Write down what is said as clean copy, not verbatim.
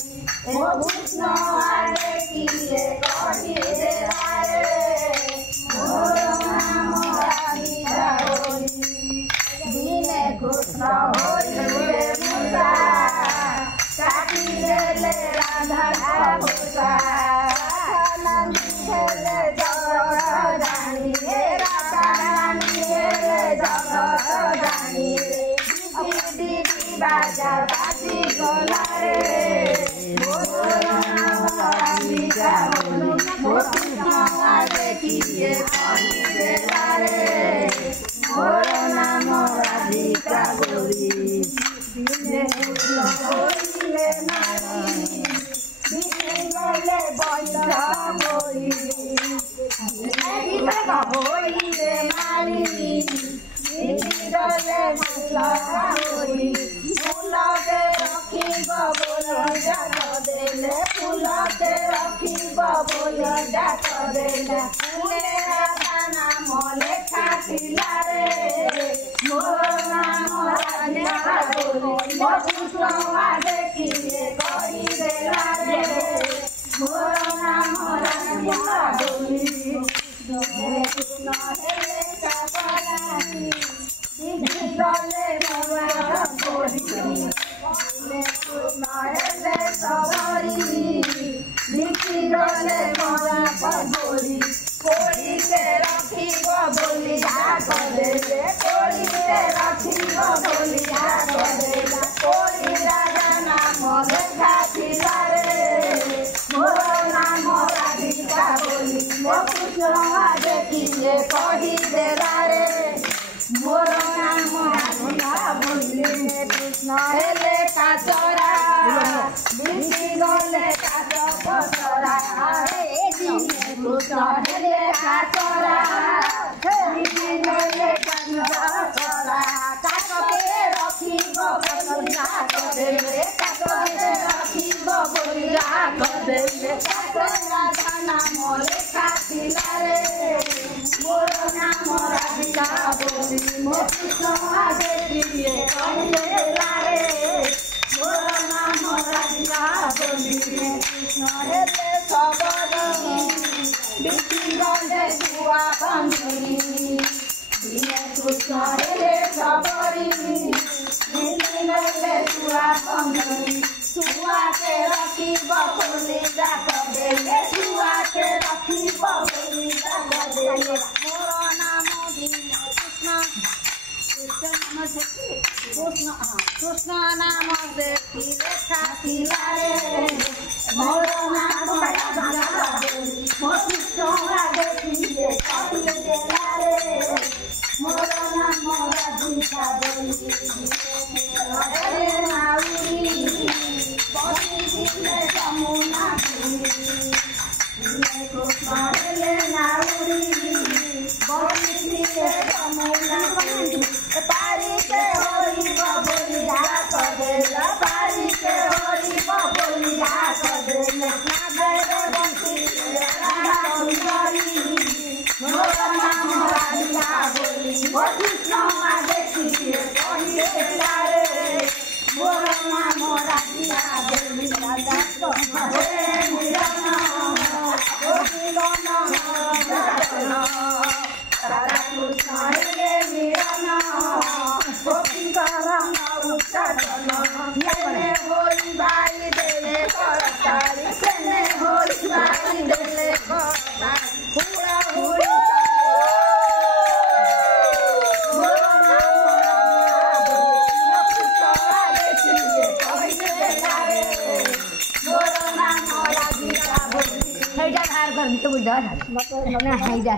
कृष्ण आरे किए कही देलारे मोर नाम राधिका होई दिने कृष्ण होइले मुसा काटी देले राधा भूषा नंदी हेले जगत रानी राधा रानी हेले जगत रानी बाजा बाजी गोलारे मोर नाम राधिका होई मोर कृष्ण आरे किए कही देलारे मोर नाम राधिका होई दिने कृष्ण होइले नारी दिने गले बंध होई होइले नारी गले मुला होई फूला के रखी बोले डाक देले फूला के रखी बोले डाक देले फूले राधा मोले खातिला रे मोर नाम राधिका होई मोर कृष्ण आरे किए कही देला रे मोर नाम राधिका होई कृष्ण हेले काबरानी गले मोरा बोली कृष्ण हेले सबरी लिखी गले मोरा बोली कोड़ी के रखी बोली डाक देले कोड़ी के रखी बोली डाक देला कोड़ी राधा नाम खातिला रे मोर नाम राधिका बोली मोर कृष्ण आरे किए कही देला रे मोर नाम राधिका बोली कृष्ण हेले काचरा बिसी गले काच पचरा कृष्ण हेले काचरा बिसी गले काच पचरा काच के रखी बोली डाक देले काच के रखी बोली डाक देले काच राधा नाम खातिला रे मोर नाम राधिका बोली मोर कृष्ण आरे किए कही देला रे मोर नाम राधिका बोली कृष्ण हेले सबरी बिसी गले जुआ बंधुरी दिने कृष्ण हेले सबरी बिसी गले जुआ बंधुरी सुआ के रखी बोली डाक देले सुआ के रखी बोली डाक देले मोर नाम कृष्ण नाम देखिले खातिला रे मोर नाम राधिका बोली मोर कृष्ण आरे किए कही देला रे मोर नाम राधिका बोली हेले नाउरी बसी दिले जमुना दिने कृष्ण हेले नाउरी बसी दिले जमुना पारी के होई बोली डाक देला पारी के होई बोली डाक देला नागरे बंसी राधा सुंदरी मोर नाम राधिका बोली मोर कृष्ण आरे किए कही देला रे मोर नाम राधिका बोली राधा हे मिलन ओ मिलन राधा कृष्ण हेले मिलन गोपी करम उच्चाटन हेले होई बाई देले करतारी सेने होई बाई देले करतारी हुड़ा हुई मोर नाम राधिका बोली कही देला रे मोर नाम राधिका बोली हैजा हार कर तो बुझा ना हैजा